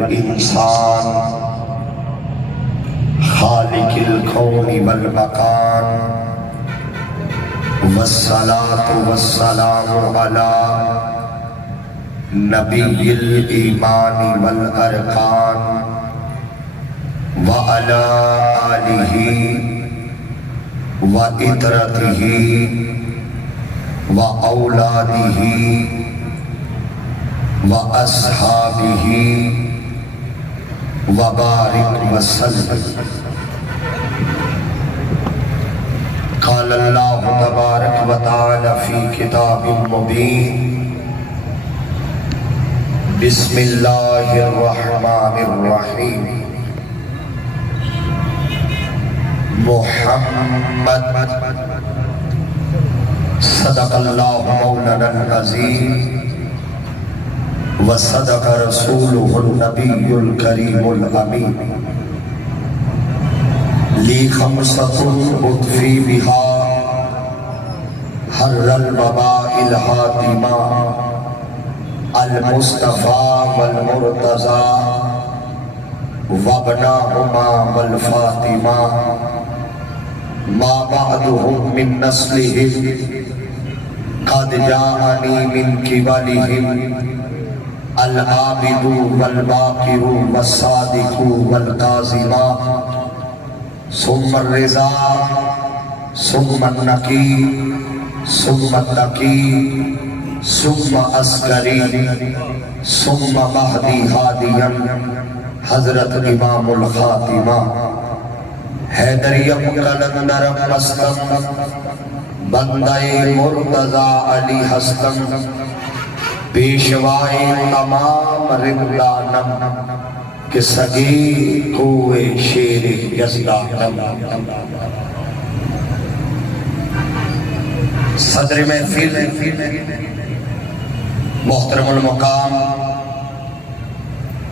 والإنسان خالق الكون والمكان والصلاة والسلام على نبي الإيمان والأركان وعلى آله وإطرته وأولاده وأصحابه وبارك وسلم. قال الله تبارك وتعالى في كتاب مبين بسم الله الرحمن الرحيم. محمد صدق الله مولانا العظيم وصدق رسوله النبي الكريم الأمين. لي خمسة أطفي بها حر الوباء الهادمة المصطفى والمرتضى وابناهما والفاطمة ما بعدهم من نسلهم قد جاءني من قبلهم العابد والباقر والصادق والكاظم ثم الرضا ثم النقي ثم التقي ثم عسکری ثم مہدی ہادیا حضرت امام الخاتمہ حیدریم کلندر مستم بندہ مرتضی علی ہستم پیشوائے تمام رندانم کہ سگی کوئے شیر یزدانم. صدر محفل محترم المقام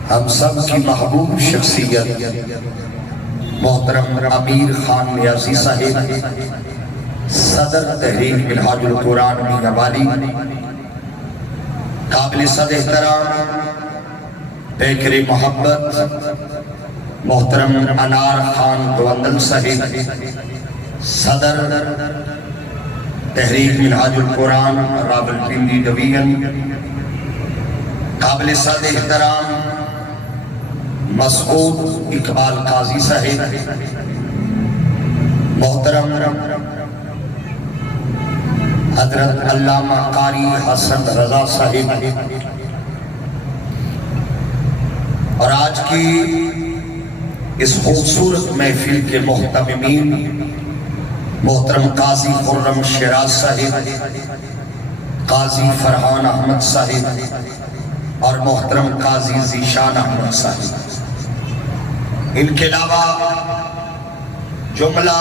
ہم سب کی محبوب شخصیت محترم امیر خان نیازی صاحب صدر تحریک منہاج القرآن میاں والی قابل صد احترام پیکر محبت محترم انار خان دوندل صاحب صدر تحریک منہاج القرآن راولپنڈی ڈویژن قابل صد احترام مسعود اقبال قاضی صاحب محترم حضرت علامہ قاری حسن رضا صاحب اور آج کی اس خوبصورت محفل کے محتممین محترم قاضی خرم شیراز صاحب قاضی فرحان احمد صاحب اور محترم قاضی ذیشان احمد صاحب. ان کے علاوہ جملہ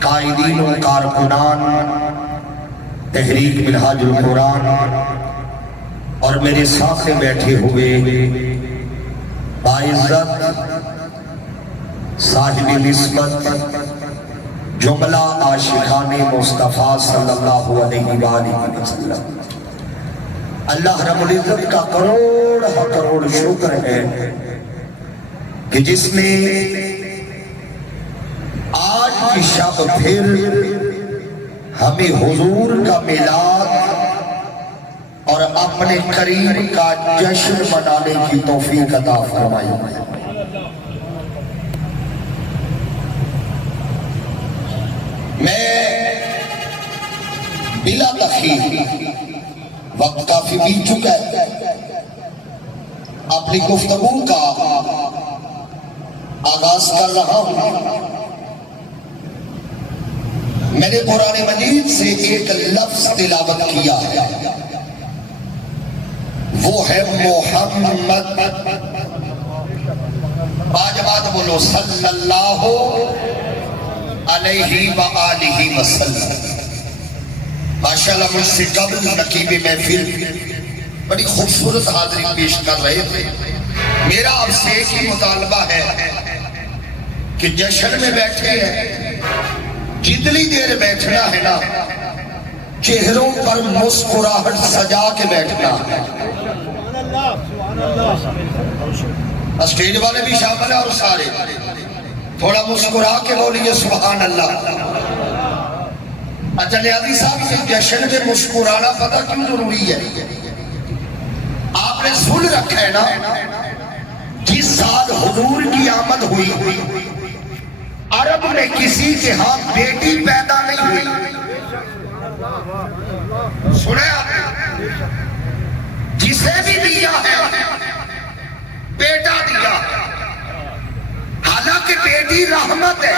قائدین و کارکنان تحریک منہاج القرآن اور میرے ساتھ بیٹھے ہوئے باعزت صاحب نسبت جملہ عاشقان مصطفیٰ صلی اللہ علیہ وآلہ وسلم، اللہ رب العزت کا کروڑ شکر ہے کہ جس نے آج کی شب پھر ہمیں حضور کا میلاد اور اپنے قریب کا جشن منانے کی توفیق عطا فرمائی. میں بلا تخیر وقت کافی بیت چکا ہے اپنی گفتگو کا آغاز کر رہا ہوں. میں نے قرآن مجید سے ایک لفظ تلاوت کیا ہے، وہ ہے محمد. باجبات بولو صلی اللہ علیہ وآلہ وسلم. ماشاءاللہ مجھ سے قبل نقیب محفل بڑی خوبصورت حاضری پیش کر رہے تھے. میرا اب سے ایک ہی مطالبہ ہے کہ جشن میں بیٹھے ہیں، جتنی دیر بیٹھنا ہے نا چہروں پر مسکراہٹ سجا کے بیٹھنا ہے. اسٹیج والے بھی شامل ہیں اور سارے تھوڑا مسکرا کے بولیے سبحان اللہ۔ اچھا نیازی صاحب یہ جشن میں مسکرانا پتہ کیوں ضروری ہے؟ آپ نے سن رکھا ہے نا جس سال حضور کی آمد ہوئی عرب میں کسی کے ہاں بیٹی پیدا نہیں ہوئی، سنے آپ نے؟ جسے بھی دیا ہے بیٹا دیا، حالانکہ بیٹی رحمت ہے،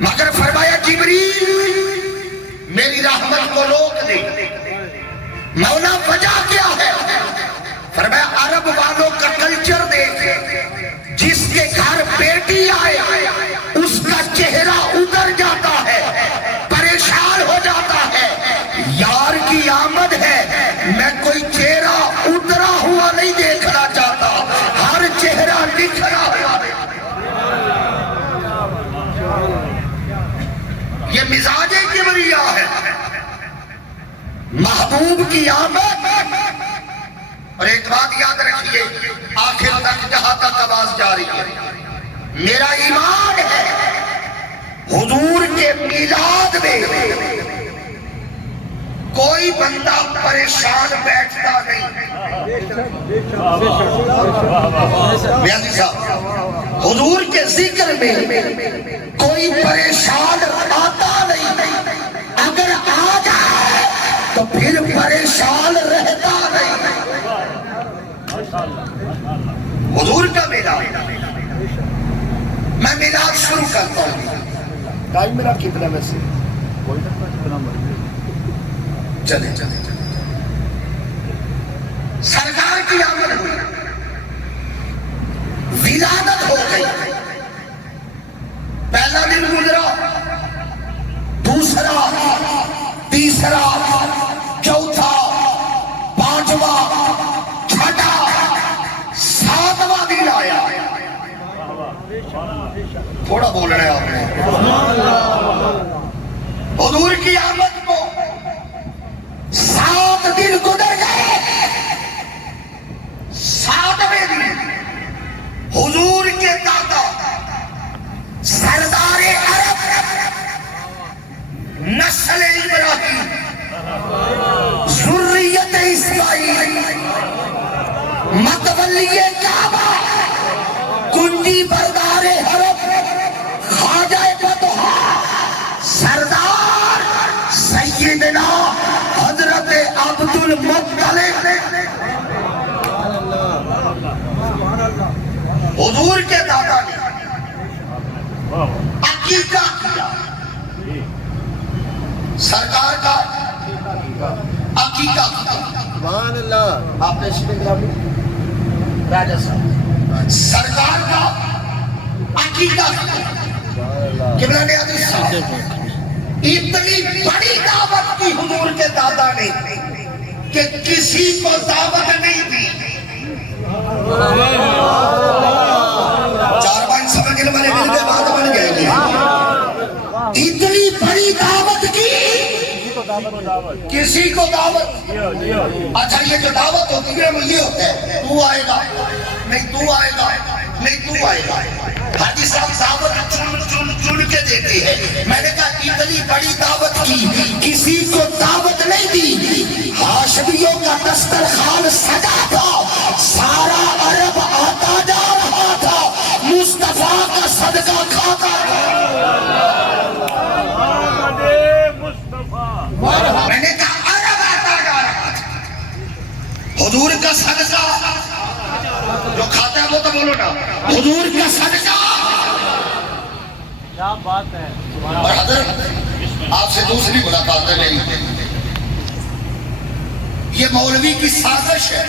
مگر فرمایا جبریل میری رحمت کو روک دے۔ مولا وجہ کیا ہے؟ فرمایا عرب والوں کا کلچر دیکھ، جس کے گھر بیٹی آئے اس کا چہرہ ادھر جاتا ہے، پریشان ہو جاتا ہے، یار کی آمد ہے، میں کوئی چہرہ اترا ہوا نہیں دیکھنا چاہتا، ہر چہرہ نکھرا ہوا ہے۔ یہ مزاج کبریا ہے۔ محبوب کی آمد، اور ایک بات یاد رکھیے آخر تک جہاں تک آواز جاری ہے، میرا ایمان ہے حضور کے میلاد میں کوئی بندہ پریشان بیٹھتا نہیں۔ بیان صاحب حضور کے ذکر میں کوئی پریشان آتا نہیں، اگر آ جائے تو پھر پریشان رہتا نہیں۔ حضور کا میلاد، میں میلاد شروع کرتا ہوں، ٹائم میرا کتنا ویسے چلے سرکار کی آمد ہوئی، ولادت ہو گئی، پہلا دن گزرا، دوسرا، تیسرا، چوتھا، پانچواں، چھٹا، ساتواں دن آیا۔ تھوڑا بول رہے ہیں آپ نے؟ حضور کی آمد کو 7 دن گزر گئے، 7ویں دن حضور کے دادا سردار عرب نسل ابراہیم ذریت اسماعیل متولی کعبہ کنجی بردار حرم خواجہ بطحا سردار سیدنا حضرت عبدالمطلب حضور کے دادا نے عقیقہ کیا، سرکار کا عقیقہ کیا۔ سبحان اللہ۔ آپ نے راجہ صاحب سرکار کا عقیقہ کیا۔ قبلہ نیازی صاحب اتنی بڑی دعوت کی حضور کے دادا نے کہ کسی کو دعوت نہیں دی۔ 4 5 سمجھنے والے مل کے بات بن گئے گی۔ اتنی بڑی دعوت کی کسی کو دعوت۔ اچھا یہ جو دعوت ہوتی ہے وہ یہ ہوتا ہے تو آئے گا نہیں، تو آئے گا نہیں، تو آئے گا۔ حاجی صاحب دعوت چن کے دیتے ہیں۔ میں نے کہا اتنی بڑی دعوت کی کسی کو دعوت نہیں دی۔ ہاشمیوں کا دسترخوان سجا تھا، سارا عرب آتا جا رہا تھا، مصطفیٰ کا صدقہ کھاتا تھا۔ میں نے کہا عرب آتا جا رہا تھا، حضور کا صدقہ جو کھاتا ہے وہ تو بولو نا، حضور کا صدقہ۔ کیا بات ہے۔ اور حضرت آپ سے دوسری ملاقات ہے میری، یہ مولوی کی سازش ہے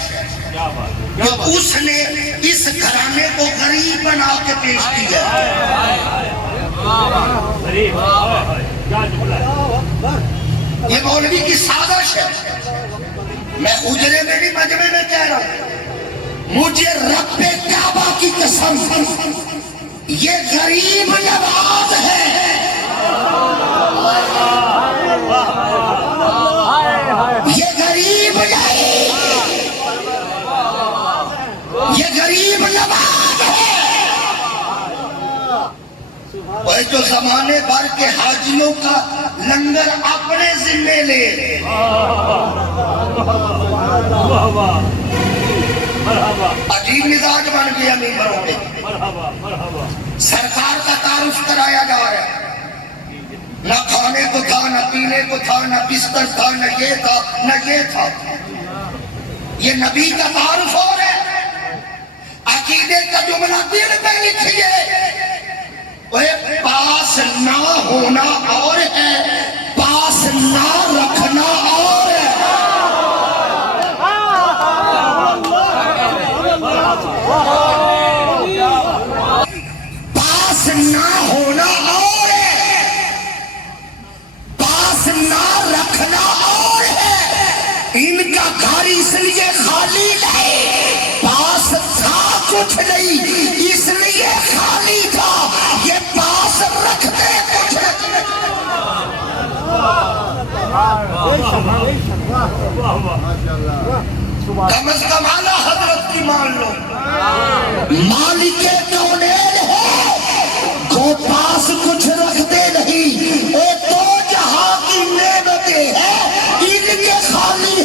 کہ اس نے اس گھرانے کو غریب بنا کے پیش کیا۔ یہ مولوی کی سازش ہے۔ میں اجرے میں نہیں مجمع میں کہہ رہا ہوں، مجھے رب کعبہ کی قسم یہ غریب نواز ہے۔ یہ غریب نہیں، وہ جو زمانے بھر کے حاجیوں کا لنگر اپنے ذمے لے، عجیب مزاج بن گیا ممبروں پہ، سرکار کا تعارف کرایا جا رہا ہے، نہ کھانے کو تھا، نہ پینے کو تھا، نہ بستر تھا، نہ یہ تھا، نہ یہ تھا، یہ نبی کا تعارف ہو رہا ہے۔ عقیدے کا جملہ دل پہ لکھیے، وہ پاس نہ ہونا اور ہے، پاس نہ رکھنا اور ہے۔ پاس نہ ہونا اور ہے، پاس نہ رکھنا اور ہے۔ ان کا گھر اس لیے خالی نہیں، پاس تھا کچھ نہیں اس لیے خالی تھا، یہ پاس رکھتے کچھ نہیں۔ کم از کم اعلیٰ حضرت کی مان لو، مالک کونین ہے، جو پاس کچھ رکھتے نہیں، اے دو جہاں کی نعمتیں ہیں، ان کے خالی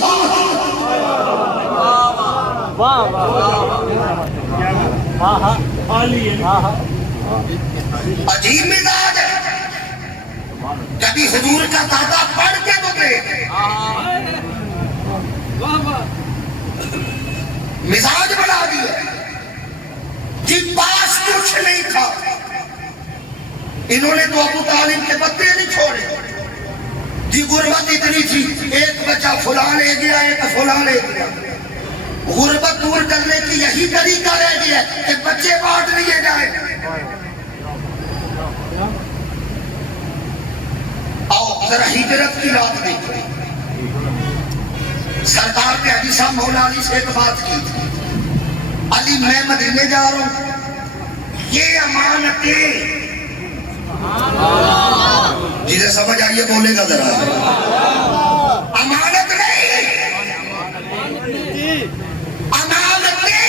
عجیب مزاج ہے۔ کبھی حضور کا دادا پڑھ کے تو دیکھ، مزاج بنا دیا کہ پاس کچھ نہیں تھا۔ انہوں نے تو ابو طالب کے پتے نہیں چھوڑے، جی غربت اتنی تھی، ایک بچہ فلاں لے گیا، ایک فلاں لے گیا۔ غربت دور کرنے کی یہی طریقہ رہ گیا کہ بچے بانٹ لیے جائیں۔ آؤ ذرا ہجرت کی رات دیکھیں، سرکار کے حاجی صاحب مولا علی سے ایک بات کی تھی، علی میں مدینے جا رہا ہوں، یہ امانتیں، جسے سمجھ آئیے بولے گا ذرا، امانت نہیں، امانتیں۔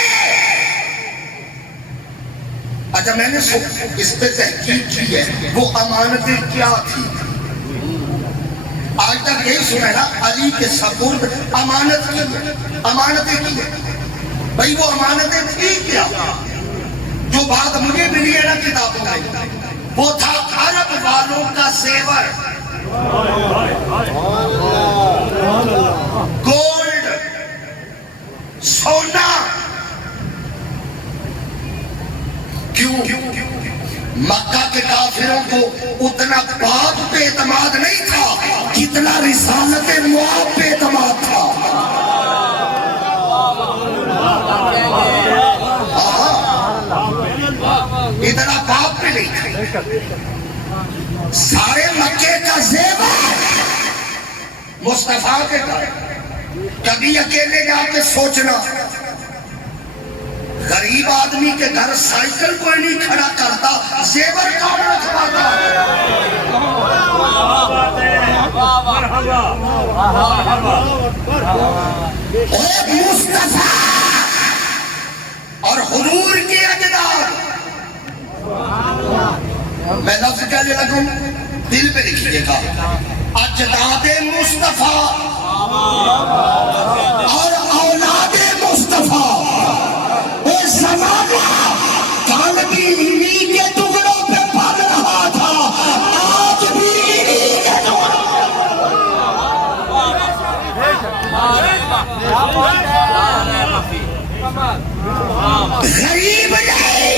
اچھا میں نے اس پہ تحقیق کی ہے، وہ امانتیں کیا تھی؟ آج تک یہی سنا ہے نا، علی کے سپرد امانت کی ہے، امانتیں کی ہے۔ بھئی وہ امانتیں تھی کیا؟ جو بات مجھے ملی ہے نا کتابوں میں، وہ تھا عرب والوں کا زیور، گولڈ، سونا۔ کیوں؟ مکہ کے کافروں کو اتنا باپ پہ اعتماد نہیں تھا جتنا رسالت معاب پہ اعتماد تھا۔ اتنا باپ پہ نہیں تھا۔ سارے مکے کا زیور مصطفیٰ کے گھر، کبھی اکیلے جا کے سوچنا، غریب آدمی کے گھر سائیکل کوئی نہیں کھڑا کرتا، زیور کون رکھواتا؟ ایک مصطفیٰ اور حضور کی اجداد، میں لفظ کہنے لگوں دل پہ لکھیے گا، اجداد مصطفیٰ اور اولاد مصطفیٰ۔ زمانہ کل بھی انہی کے ٹکڑوں پہ پل رہا تھا، آج بھی انہی کے ٹکڑوں۔ غریب نہیں،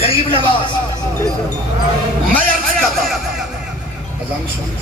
غریب نواز۔ میں عرض کرتا اذان سن